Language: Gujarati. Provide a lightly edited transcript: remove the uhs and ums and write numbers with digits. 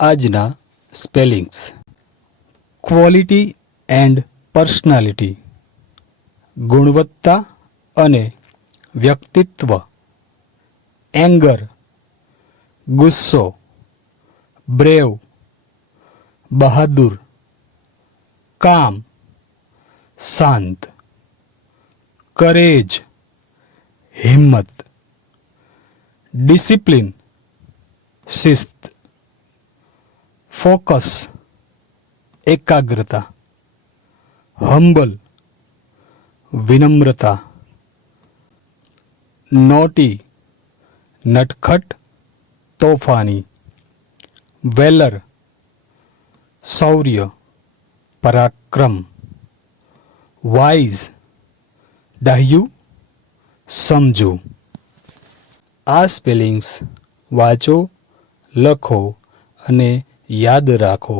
આજના સ્પેલિંગ્સ: ક્વોલિટી એન્ડ પર્સનાલિટી, ગુણવત્તા અને વ્યક્તિત્વ, એંગર, ગુસ્સો, બ્રેવ, બહાદુર, કામ, શાંત, કરેજ, હિંમત, ડિસિપ્લિન, શિસ્ત, ફોકસ, એકાગ્રતા, હમ્બલ, વિનમ્રતા, નોટી, નટખટ, તોફાની, વેલર, શૌર્ય, પરાક્રમ, વાઇઝ, ડાહ્યું, સમજુ. આ સ્પેલિંગ્સ વાંચો, લખો અને યાદ રાખો.